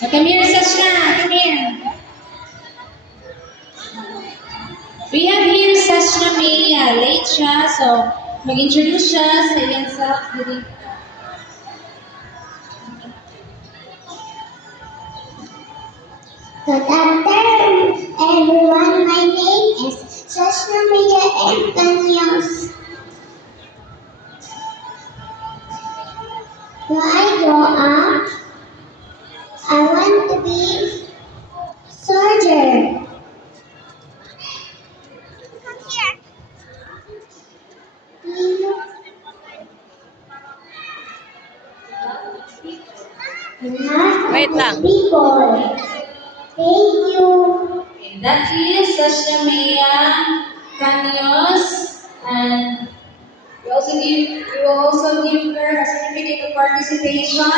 Come here, Sashna. Come here. We have here Sashna May, late siya. So, mag-introduce siya sa iyang self. Good afternoon, everyone. My name is Sashna Maya Antonios. When I grow up, I want to be soldier. Come here. Wait lang. People. Thank you. Okay, that is Sashna May Canios. And we will also give her a certificate of participation